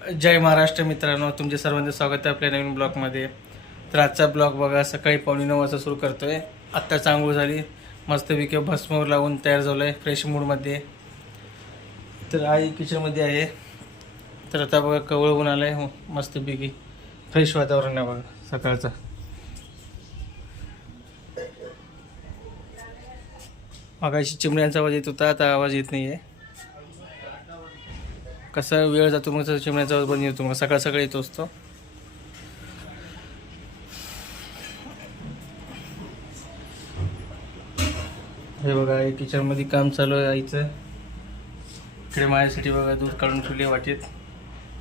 जय महाराष्ट्र मित्रांनो तुमचे सर्वांचे स्वागत आहे आपल्या नवीन ब्लॉगमध्ये. तर आजचा ब्लॉग बघा सकाळी पावणे नऊ वाजता सुरू करतो आहे आत्ताच आंघोळ झाली मस्तपैकी भस्मवर लावून तयार झालो आहे फ्रेश मूडमध्ये तर आई किचनमध्ये आहे. तर आता बघा कवळ होऊन आलं आहे हो, मस्तपैकी फ्रेश वातावरण आहे बघा सकाळचं. मगाशी चिमण्यांचा आवाज येत होता आता आवाज येत नाही आहे कसा वेळ जातो मग चिमण्याचा बंद येतो मग सकाळ सकाळी येतो असतो. हे बघा हे किचनमध्ये काम चालू आहे आईचं. इकडे माझ्यासाठी बघा दूध काढून ठेवली वाटेत.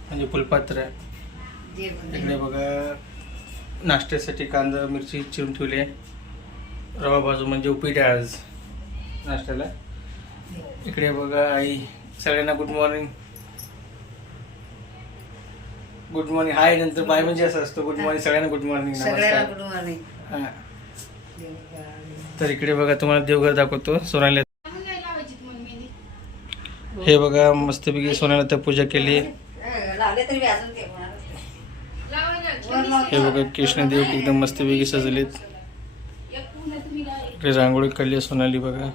म्हणजे फुलपात्र. आहे इकडे बघा नाश्त्यासाठी कांदा मिरची चिरून ठेवली आहे. रवा बाजू म्हणजे उपीट आहे आज नाश्त्याला. इकडे बघा आई सगळ्यांना good morning good morning hi नंतर बाय म्हणजे असं असतं गुड मॉर्निंग सगळ्यांना गुड मॉर्निंग सगळ्यांना नमस्कार गुड मॉर्निंग हा. तर इकडे बघा तुम्हाला देवघर दाखवतो सोनाली हे बघा मस्तपैकी सोन्याला तर पूजा केली लावले तरी अजून ते हे बघा कृष्णदेव एकदम मस्तपैकी सजलेत इकडे रांगोळी काढली आहे सोनाली बघा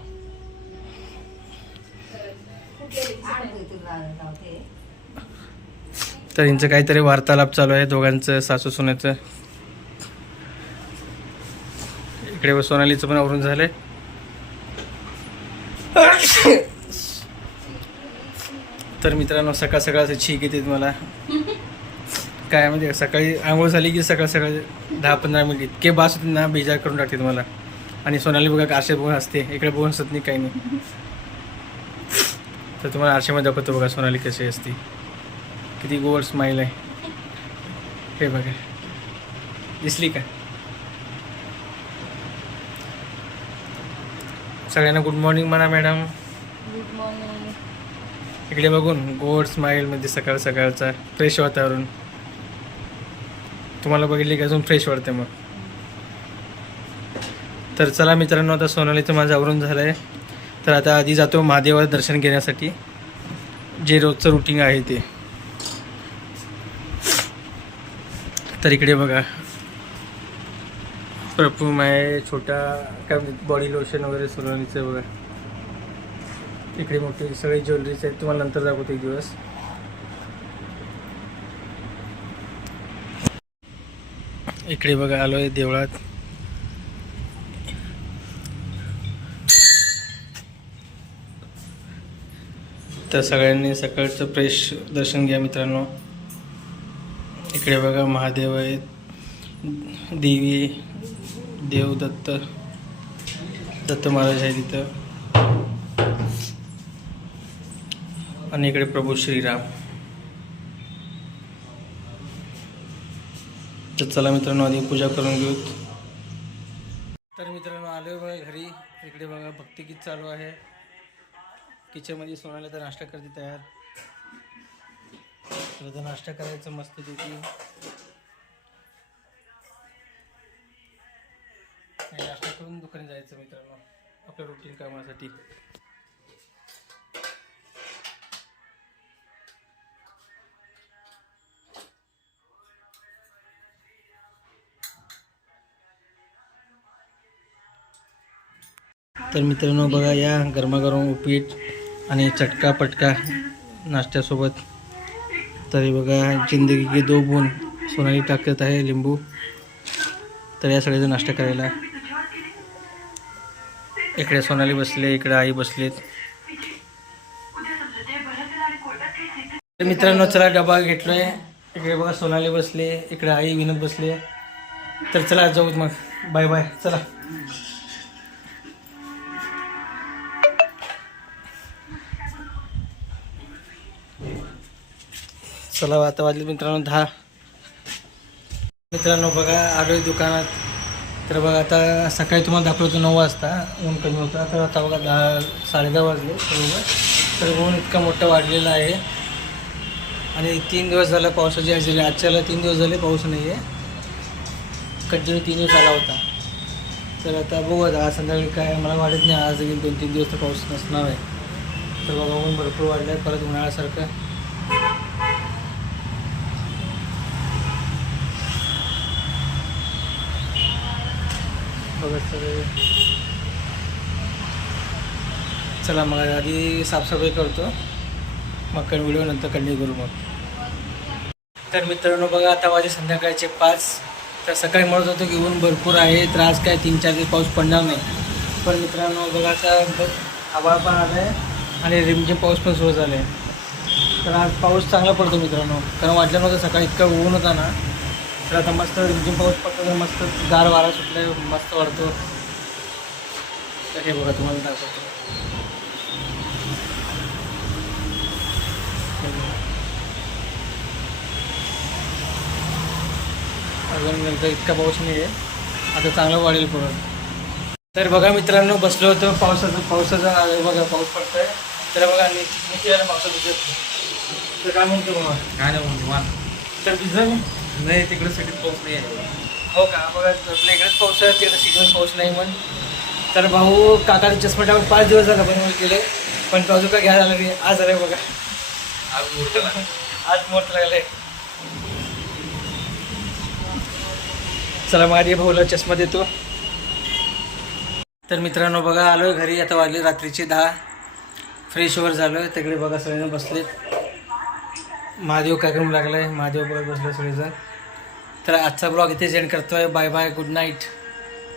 तर यांचं काहीतरी वार्तालाप चालू आहे दोघांचं सासू सोन्याचं. इकडे सोनालीचं पण आवरून झालंय. तर मित्रांनो सकाळ सकाळचं छीक येते मला. काय म्हणजे सकाळी आंघोळ झाली की सकाळ सकाळी दहा पंधरा मिनिट इतके बास होते ना बेजार करून टाकते मला. आणि सोनाली बघा आरशे बघून असते इकडे बघून असत नाही काही नाही. तर तुम्हाला आरशेमध्ये दाखवतो बघा सोनाली कशी असते किती गोड स्माईल आहे. हे बघा. दिसली का? सगळ्यांना गुड मॉर्निंग म्हणा मॅडम गुड मॉर्निंग इकडे बघून गोड स्माईल मध्ये सकाळ सकाळचा फ्रेश वातावरण. तुम्हाला बघितले की अजून फ्रेश वाटते मग. तर चला मित्रांनो आता सोनालीचं माझं आवरून झालं आहे तर आता आधी जातो महादेवाचं दर्शन घेण्यासाठी. जे रोजचं रुटीन आहे ते. तर इकडे बघा. परफ्यूम आहे छोटा काय बॉडी लोशन वगैरे सोनालीचं बघा. इकडे मोठी सगळी ज्वेलरीज आहेत. तुम्हाला नंतर दाखवतो एक दिवस. इकडे बघा आलोय देवळात. तर सगळ्यांनी सकाळचं फ्रेश दर्शन घ्या मित्रांनो. इकडे बघा महादेव आहेत. देवी देव दत्त दत्त महाराज आहे तिथं आणि इकडे प्रभू श्रीराम. तर चला मित्रांनो आधी पूजा करून घेऊत तर मित्रांनो आलो बघा घरी. इकडे बघा भक्तिगीत चालू आहे. किचनमध्ये सोनाला तर नाश्ता करते तयार. तर नाश्ता करायचं मस्त पैकी. नाश्ता करून दुकानी जायचं मित्रांनो आपल्या रुटीन कामासाठी. तर मित्रांनो बघा या गरमागरम उपीट आणि चटका पटका नाश्त्यासोबत. तरी बघा जिंदगी की दो बून सोनाली टाकत आहे लिंबू. तर या सगळ्याचा नाश्ता करायला. इकडे सोनाली बसले इकडे आई बसलेत मित्रांनो चला डबा घेतलोय. इकडे बघा सोनाली बसले इकडे आई विनोद बसले. तर चला जाऊ मग. Bye bye. चला. चला आता वाजले मित्रांनो दहा. मित्रांनो बघा आलोय दुकानात. तर बघा आता सकाळी तुम्हाला दाखवतो नऊ वाजता. ऊन कमी होता. तर आता बघा दहा साडे दहा वाजले बरोबर. तर ऊन इतका मोठा वाढलेला आहे. आणि तीन दिवस झाला पावसाची हजेरी आजच्याला तीन दिवस झाले पाऊस नाही आहे कंटिन्यू तीन दिवस आला होता. तर आता बघू आता आज संध्याकाळी काय मला वाटत नाही आज देखील दोन तीन दिवस तर पाऊस नसणार आहे. तर बघा ऊन भरपूर वाढलं आहे परत उन्हाळ्यासारखं. बघा सगळे चला मग आधी साफसफाई करतो. मग काय व्हिडिओ नंतर कंटिन्यू करू मग. तर मित्रांनो बघा आता वाजे संध्याकाळचे पाच. तर सकाळी म्हणत होतो की ऊन भरपूर आहे तर आज काय तीन चार दिवस पाऊस पडणार नाही. पण मित्रांनो बघा आता आभाळ पण आलं आहे आणि रिमझिम पाऊस पण सुरू झाला आहे तर आज पाऊस चांगला पडतो मित्रांनो. कारण वाटलं नव्हतं सकाळी इतकं ऊन होता ना तर आता मस्त रिमझिम पाऊस पडतो तर मस्त गार वारा सुटलाय मस्त वाढतो. तर हे बघा तुम्हाला दाखवतो. अजून नंतर इतका पाऊस नाही आहे आता चांगलं वाढेल पुढं. तर बघा मित्रांनो बसलो होतो पावसाचं पावसाचा आहे बघा पाऊस पडतोय. तर बघा निखिल पावसात भिजत तर काय म्हणतो बाबा काय नाही म्हणतो तर भिजल नाही तिकडे सिटीत पाऊस नाही आहे. हो का? बघा आपल्या इकडेच पाऊस आहे तिकडे शिकवून पाऊस नाही म्हण तर भाऊ काकाचा चष्मा टाकून पाच दिवस झाला बनवून केले पण तो अजून काय घ्यायला आला नाही. आज आलाय बघा. आज मोठं आज मोठ लागलाय चला मग आधी भाऊला चष्मा देतो. तर मित्रांनो बघा आलोय घरी. आता वाजले रात्रीचे दहा. फ्रेश वर झालोय. तिकडे बघा सगळेजण बसलेत. महादेव कार्यक्रम लागलाय. महादेव बघत बसले सगळेजण. तर आजचा ब्लॉग इथे एंड करतोय. Bye bye good night